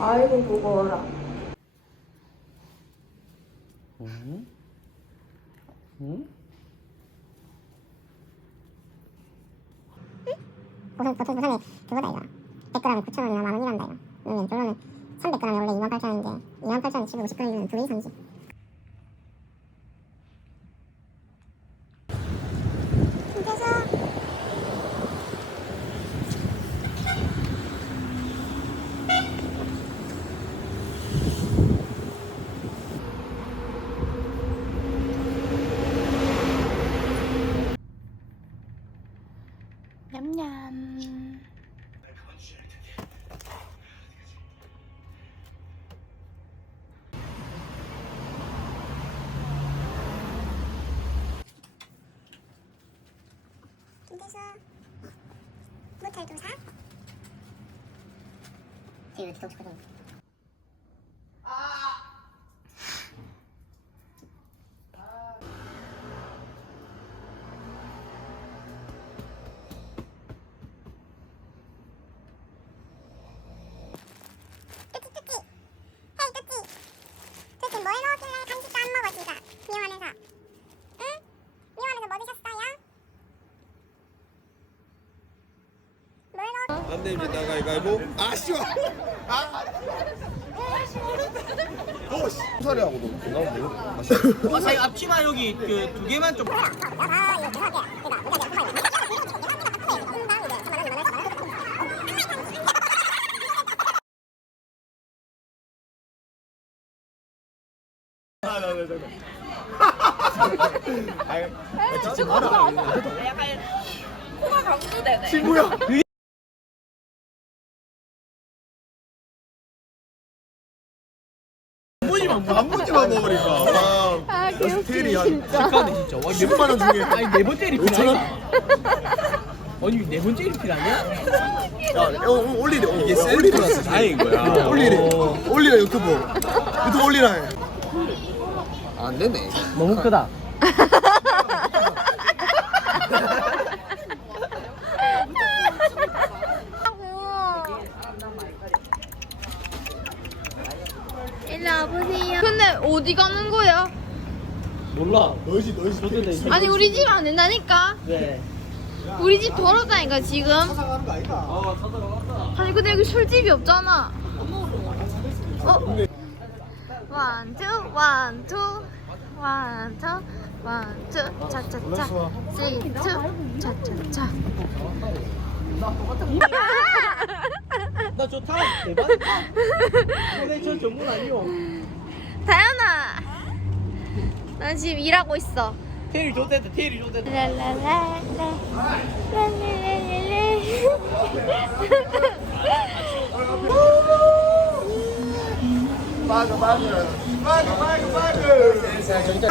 아이고 무거워라. 응? 응? 보통 보통 부산에 그거다 이거. 100g에 9,000원이나 만원이란다 이거. 그러면 쫄로는 300g에 원래 28,000원인데 28,000원 치고 50g이면 2배 30 냠냠. 김태수 모텔 좀 사? 뒤에 왜 이렇게 덥 뭘 먹... 안 됩니다 가위가위보 아 씨발 아 오, 씨. 소리하고도 나오는데요? 아, 사이 앞치마 여기 그 두 개만 좀. 코가 강조되네. 친구야 단무지만 먹으니까 와아 스테일이 한 착하네 진짜. 와, 네, 10만 원 중에 아니 네 번째 리필 5천 원? 아니야? 아니 네 번째 리필 아니야? 야 어, 올리래 이게 셀프라서 다행인 거야 올리래 올리래 유튜브 유튜브 올리라 해 안 되네 너무 크다. 일로 와보세요. 근데 어디 가는 거야? 몰라. 너희 집 너희 집 저도 내 아니 우리 집 안 된다니까. 네. 우리 집 더럽다니까 지금. 찾아가는 거 아니다 어 찾아가. 아니 근데 여기 술집이 없잖아. 어? 원, 투, 원, 투, 원, 투, 원, 투, 차차차, 쓰리, 투, 차차차. 나 좋다. 대박. 근데 저 전문 아니요. 다현아, 난 지금 일하고 있어. 테일이 좋댔다. 테일이 좋댔다. 랄랄랄라, 맞아 맞아 맞아 맞아 맞아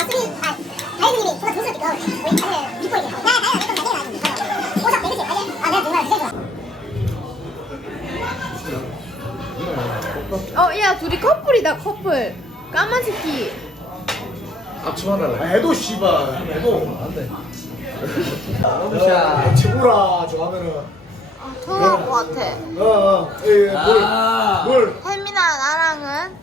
다이어님이 저거 돈을 뜯고 우리 다들 믿고 있게 야 다이어 이거 나게 오자 똑같아. 어, 야, 둘이 커플이다, 커플. 까만색 티. 압축 하나 아, 애도 씨발 애도 안돼 야 지구라 좋아하면은 아, 서운할 것 같아. 예, 예, 어어물물 아. 혜민아, 나랑은?